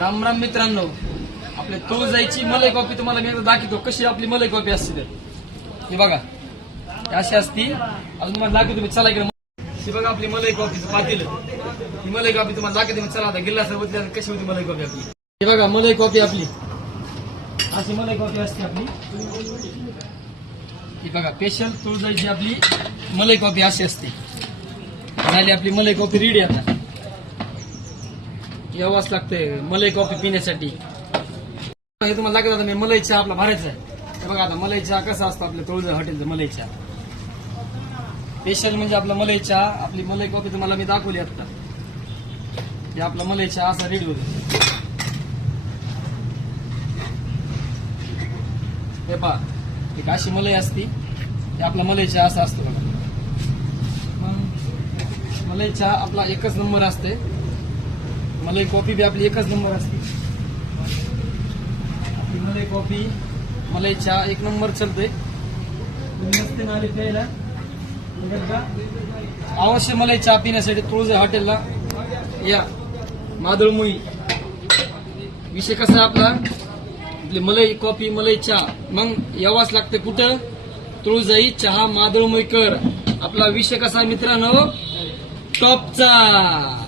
राम राम मित्रांनो, आपल्या तुळजाईची मलाई कॉफी तुम्हाला मी दाखवतो कशी आपली मलाई कॉफी असते. ही बघा अशी असती. अजून तुम्हाला दाखवतो मी. चला इकडे. ही बघा आपली मलाई कॉफीचं पातेल. ही मलाई कॉफी तुम्हाला दाखवते मी. चला आता गिल्ला सोबत कशी होती मलाई कॉफी आपली. ही बघा मलाई कॉफी आपली अशी मलाई कॉफी असते आपली. ही बघा स्पेशल तुळजाईची आपली मलाई कॉफी अशी असते. झाली आपली मलाई कॉफी रेडी. आता यावंच लागते मलाई कॉफी पिण्यासाठी. हे तुम्हाला दाखवत आता मी मलाई चहा आपला भरायचा आहे. हे बघा आता मलाई चहा कसा असतो आपल्या तुळजाई हॉटेलचा मलाई चहा. स्पेशल म्हणजे आपला मलाई चहा. आपली मलाई कॉफी तुम्हाला मी दाखवली आता. हे आपला मलाई चहा असा रेडी होतो. हे पहा एक अशी मलाई असती. हे आपला मलाई चहा असा असतो बघा. मग मलाई चहा आपला एकच नंबर असते. मलाई कॉफी बी आपली एकच नंबर असते. आपली मलाई कॉफी मलाई चहा एक नंबर चलते. नसते ना प्यायला अवश्य मलाई चहा पिण्यासाठी तुळजाई हॉटेलला या. मादळमुई विषय कसा आपला आपली मलाई कॉफी मलाई चहा मग यावाच लागते कुठं? तुळजाई चहा मादळमुईकर. आपला विषय कसा मित्रांनो? टॉपचा.